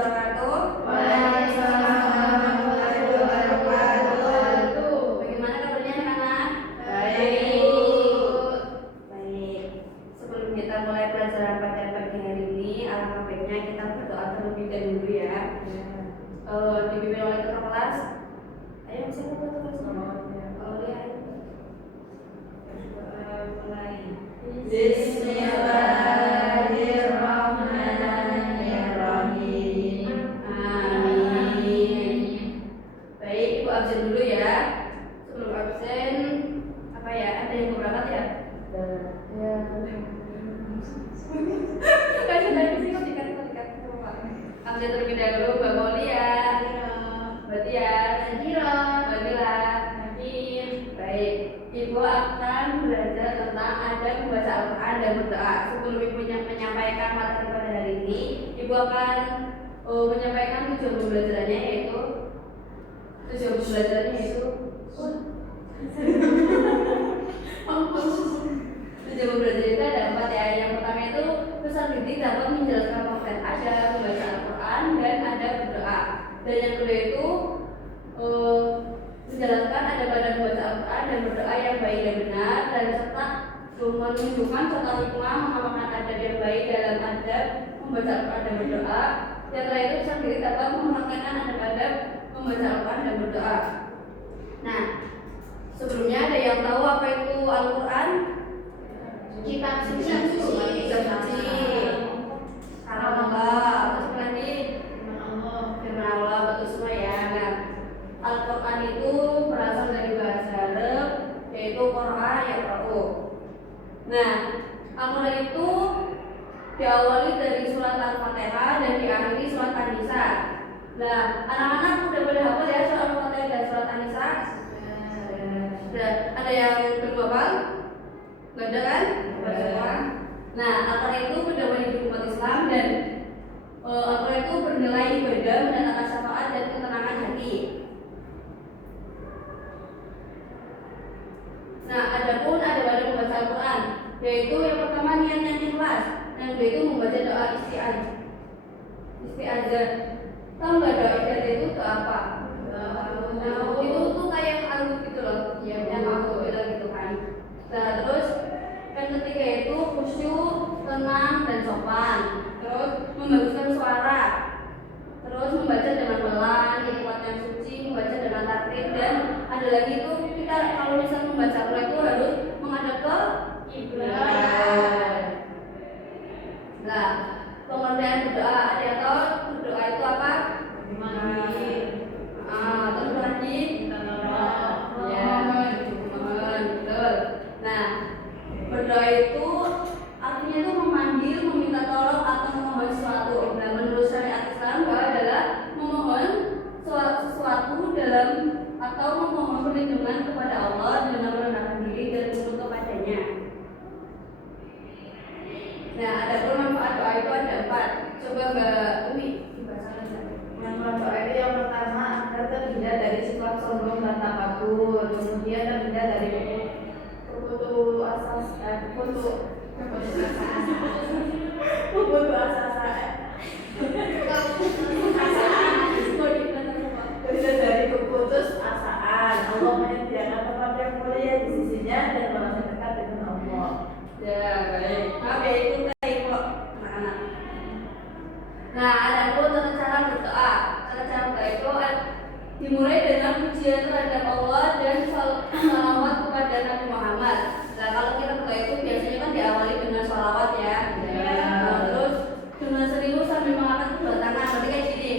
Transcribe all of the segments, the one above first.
wabarakatuh. Waalaikumsalam warahmatullahi wabarakatuh. Bagaimana kabarnya anak-anak? Baik. Baik. Sebelum kita mulai pelajaran pada pagi hari ini, alangkah baiknya kita berdoa terlebih dahulu ya. Dipimpin oleh ketua kelas. Ayo siapa ketua kelas? Mulai. Bismillahirrahmanirrahim. Amin. Baik, Ibu absen dulu ya. Sebelum absen, apa ya? Ada yang mau berangkat ya? Ya. Kasih dari sini kok dikat. Absen terlebih dahulu, Mbak Molia, Mbak Tias, Mbak Dila, Hakim. Baik, Ibu akan belajar tentang adab membaca Al-Quran dan berdoa. Sebelum Ibu menyampaikan materi pada hari ini, Ibu akan menyampaikan tujuan pembelajarannya yaitu tujuan pembelajaran itu ada 4 ya. Yang pertama itu peserta didik dapat menjelaskan konten adab membaca Al-Quran dan adab berdoa. Dan yang kedua itu menjelaskan adab-adab membaca Al-Quran dan berdoa yang baik dan benar, dan serta menunjukkan serta hikmah mengamalkan adab yang baik dalam adab membaca Al-Quran dan berdoa. Yang terakhir itu peserta didik dapat mempraktikkan adab-adab membaca Al-Quran dan berdoa. Nah, sebelumnya ada yang tahu apa itu Al-Quran? Kitab suci. Kitab suci. Kalam Allah. Terus lagi firman Allah, betul semua ya. Nah, Al-Quran itu berasal dari bahasa Arab yaitu Qur'an yaqra'u. Nah, Al-Quran itu diawali dari surat Al-Fatihah dan diakhiri surat An-Nisa. Nah, anak-anak udah pada hafal ya surat Al-Fatihah dan surat An-Nisa? Sudah. Ada yang belum hafal? Gak ada kan? Nah, Al-Quran itu pedoman hidup umat Islam, dan Al-Quran itu bernilai ibadah, mendatangkan syafaat dan ketenangan hati. Nah, adapun ada membaca Al-Quran, yaitu yang pertama niatnya ikhlas, yang kedua itu membaca doa isti'adzah. Tahu nggak doa isti'adzah itu doa apa? Itu tuh kayak aluf gitu loh, yang aku bilang gitu kan. Nah, terus yang ketiga itu khusyuk, tenang dan sopan. Terus membaguskan suara. Terus membaca dengan pelan, hikmat yang suci, membaca dengan tertib, dan ada lagi itu kita kalau misalnya membaca Al-Quran itu harus menghadap ke kiblat. Nah, pengertian berdoa, ada yang tahu berdoa itu apa? Terus lagi betul. Nah, berdoa itu artinya itu memanggil, meminta tolong atau memohon sesuatu. Nah, menurut syariat Islam bahwa adalah memohon sesuatu dalam atau memohon perlindungan kepada Allah dengan merendahkan diri dan tunduk kepadanya. Nah, ada pun manfaat doa itu ada 4. Coba Mbak Umi dibacakan. Manfaat doa itu yang pertama agar terhindar dari sifat sombong dan takabur, kemudian terhindar dari putus asa. Terhindar dari keputus asaan. Allah menyediakan tempat yang mulia di sisinya dan merasa dekat dengan Allah. Ya, baik. Oke, itu baik kok anak-anak. Nah, ada pun tata cara berdoa. Tata cara berdoa itu dimulai dengan pujian terhadap Allah dan salawat kepada Nabi Muhammad. Nah, kalau kita berdoa itu biasanya kan diawali dengan salawat ya. Nah, terus dengan serius sambil mengangkat kedua tangan. Berarti kayak gini.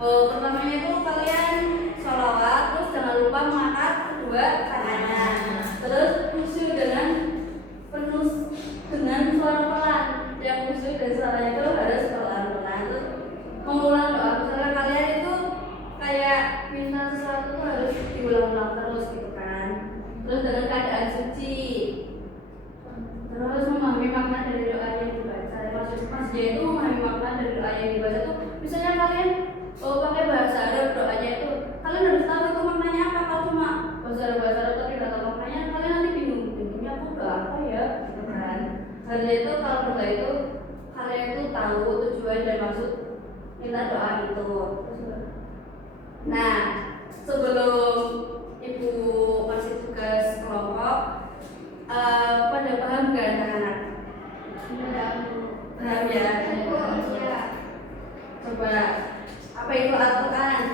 Pertamanya itu kalian salawat, terus jangan lupa mengangkat kedua tangannya. Terus khusyuk dengan penuh dengan suara pelan. Yang khusyuk dan suaranya itu harus pelan-pelan. Terus mengulang doa. Misalnya kalian itu kayak minta sesuatu itu harus diulang-ulang terus gitu kan. Terus dengan keadaan suci. Terus memahami makna dari doa yang dibaca. Maksudnya itu memahami makna dari doa yang dibaca tuh. Misalnya kalian pakai bahasa Arab doanya itu, kalian harus tahu itu maknanya apa. Kalau cuma bahasa Arab tapi nggak tahu maknanya, kalian nanti bingung. Ini aku doa apa ya? Gitu kan. Karena itu kalau berdoa itu kalian itu tahu tujuan dan maksud minta doa itu. Nah, sebelum ibu kasih tugas kelompok, pada paham nggak anak-anak? Paham ya? Coba, apa itu Al-Quran?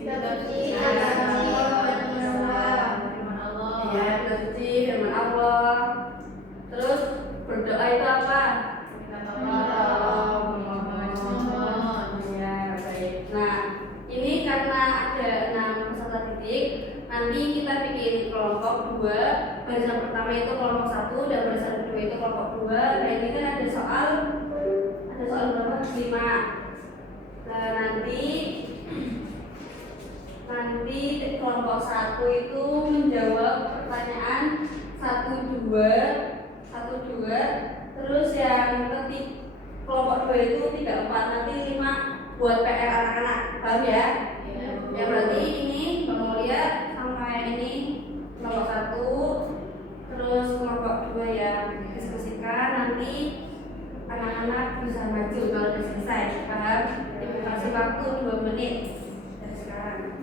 Kitab suci, firman Allah. Ya, kitab suci, firman Allah. Terus berdoa itu apa? Ya, baik. Nah, ini karena ada 6 peserta didik, nanti kita bikin kelompok 2. Barisan pertama itu kelompok 1 dan barisan kedua itu kelompok 2. Nah, ini kan ada soal berapa? 5. Nah, nanti kelompok 1 itu menjawab pertanyaan 1, 2, terus yang kelompok 2 itu 3, 4, nanti 5 buat PR anak-anak, paham ya? Ya berarti ini Bang Mulia sampai ini kelompok 1, terus kelompok 2 yang diskusikan, nanti anak-anak bisa maju kalau sudah selesai, paham? Ibu kasih waktu 2 menit dari sekarang.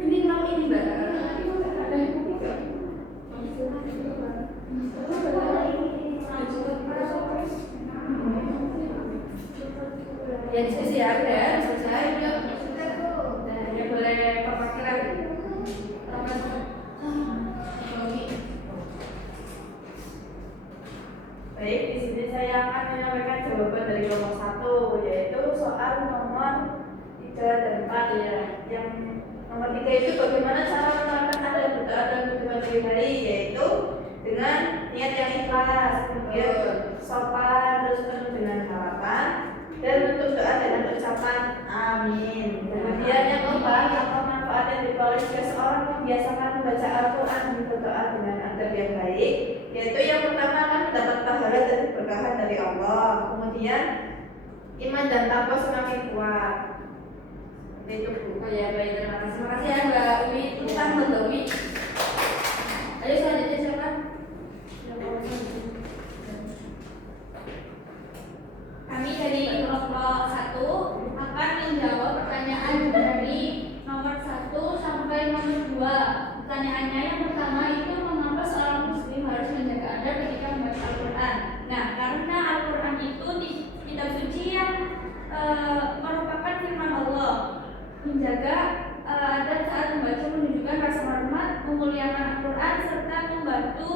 Ini mau ini mbak. Ya diskusi ya, udah selesai. Nah, ya boleh pakai lagi. Baik, di sini saya akan menyampaikan jawaban dari kelompok 1, yaitu soal nomor 3 dan 4 ya. Yang nomor 3 itu bagaimana cara menerapkan adab berdoa dalam kehidupan sehari-hari, yaitu dengan niat yang ikhlas, kemudian sopan, terus penuh dengan harapan, dan bentuk doa dengan ucapan amin. Kemudian yang keempat, apa manfaat yang diperoleh jika seorang membiasakan membaca Al-Quran dan berdoa dengan adab yang baik, yaitu yang pertama akan mendapat pahala dan keberkahan dari Allah. Kemudian iman dan takwa semakin kuat. Itu Bu. Oh ya, baik, terima kasih. Terima kasih ya Mbak Umi. Tentang Mbak Umi. Ayo selanjutnya siapa? Kami dari kelompok 1 akan menjawab pertanyaan dari nomor 1 sampai nomor 2. Pertanyaannya yang pertama itu, mengapa seorang muslim harus menjaga adab ketika membaca Al-Quran? Nah, karena Al-Quran itu di kitab suci yang merupakan firman Allah. Menjaga adab saat membaca menunjukkan rasa hormat, memuliakan Al-Quran, serta membantu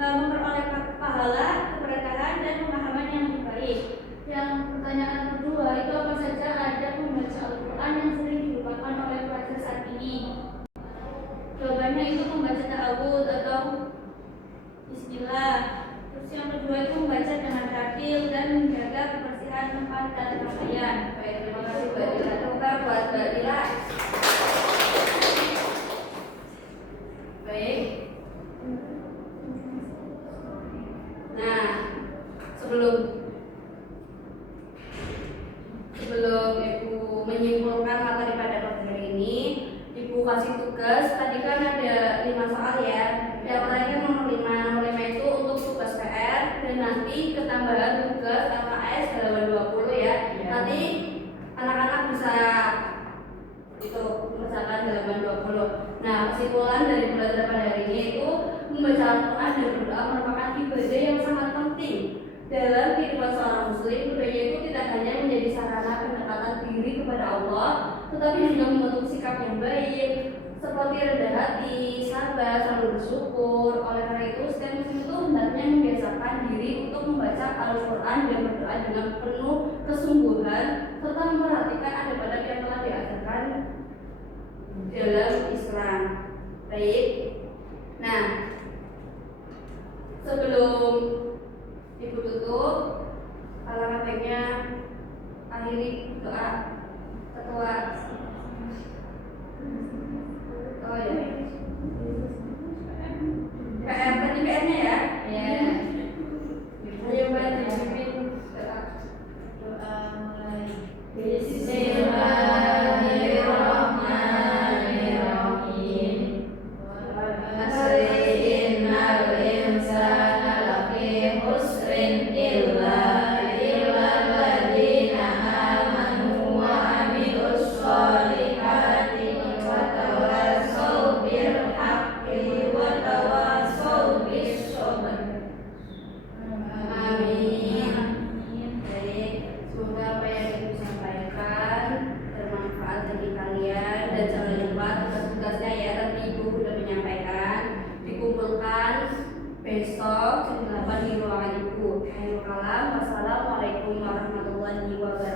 memperoleh pahala, keberkahan, dan pemahaman yang lebih baik. Yang pertanyaan kedua itu, apa saja adab membaca Al-Quran yang sering dilupakan oleh pelajar saat ini? Jawabannya itu membaca ta'awud atau bismillah. Terus yang kedua itu membaca dengan tartil dan menjaga kebersihan tempat dan pakaian. Baik, terima kasih Mbak Dila. Tukar buat Mbak Dila. Baik. Nah, sebelum Ibu menyimpulkan materi pada pagi hari ini, Ibu kasih tugas. Tadi kan ada 5 soal ya. Yang terakhir nomor 5. Nomor 5 itu untuk tugas PR, dan nanti ketambahan tugas LKS halaman 20 ya. Nanti anak-anak bisa itu mengerjakan halaman 20. Nah, kesimpulan dari belajar pada hari ini itu, membaca Al-Quran dan berdoa merupakan ibadah yang sangat penting dalam kehidupan seorang muslim. Budaya itu tidak hanya menjadi sarana pendekatan diri kepada Allah, tetapi juga membentuk sikap yang baik, seperti rendah hati, sabar, selalu bersyukur. Oleh karena itu, setiap muslim itu hendaknya membiasakan diri untuk membaca Al-Quran dan berdoa dengan penuh kesungguhan, serta memperhatikan adab-adab yang telah diajarkan dalam Islam. Baik. Nah, sebelum Ibu tutup, alangkah baiknya akhiri doa ketua. Oh ya, PR tadi PR-nya ya. Ya. Ayo Mbak dipimpin doa. Doa mulai. Bismillahirrahmanirrahim. Asri innal insana lafi khusrin illa warahmatullahi wabarakatuh.